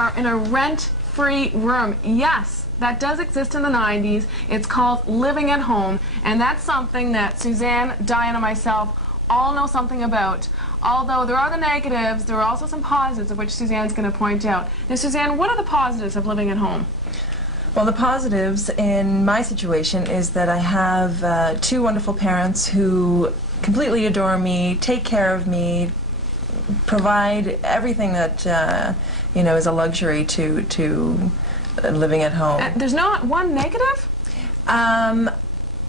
are in a rent-free room. Yes, that does exist in the 90s. It's called living at home, and that's something that Suzanne, Diane, and myself all know something about. Although there are the negatives, there are also some positives of which Suzanne's going to point out. Now, Suzanne, what are the positives of living at home? Well, the positives in my situation is that I have two wonderful parents who completely adore me, take care of me, provide everything that is a luxury to living at home. There's not one negative?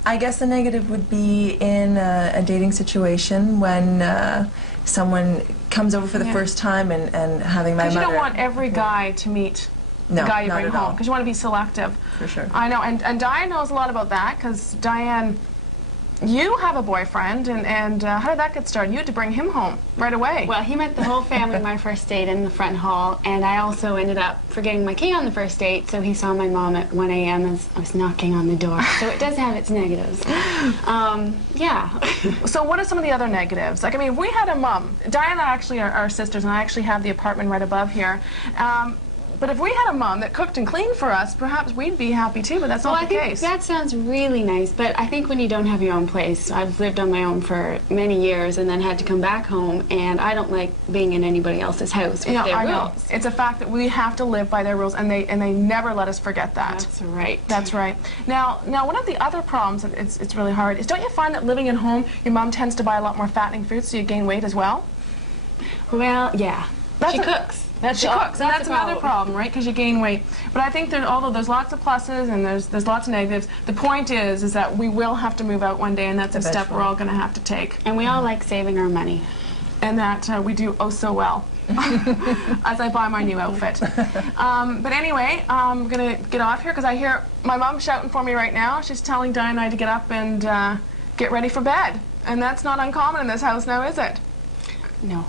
I guess the negative would be in a dating situation when someone comes over for the first time and having my mother. Because you don't want every guy to meet the guy you bring home, because you want to be selective. For sure. I know, and Diane knows a lot about that, because Diane, you have a boyfriend, and how did that get started? You had to bring him home right away. Well, he met the whole family my first date in the front hall, and I also ended up forgetting my key on the first date, so he saw my mom at 1 a.m. as I was knocking on the door. So it does have its negatives. Yeah. So what are some of the other negatives? Like, I mean, we had a mom. Diane and I actually are sisters, and I actually have the apartment right above here. But if we had a mom that cooked and cleaned for us, perhaps we'd be happy too, but that's not the case. That sounds really nice, but I think when you don't have your own place, I've lived on my own for many years and then had to come back home, and I don't like being in anybody else's house with their rules. It's a fact that we have to live by their rules, and they never let us forget that. That's right. That's right. Now one of the other problems, it's really hard, is don't you find that living at home, your mom tends to buy a lot more fattening foods, so you gain weight as well? Well, yeah. She cooks. She cooks, and that's another problem, right? Because you gain weight. But I think that although there's lots of pluses and there's lots of negatives, the point is that we will have to move out one day, and that's a step we're all going to have to take. And we all like saving our money. And that we do oh so well, as I buy my new outfit. But anyway, I'm going to get off here because I hear my mom shouting for me right now. She's telling Diane and I to get up and get ready for bed. And that's not uncommon in this house now, is it? No.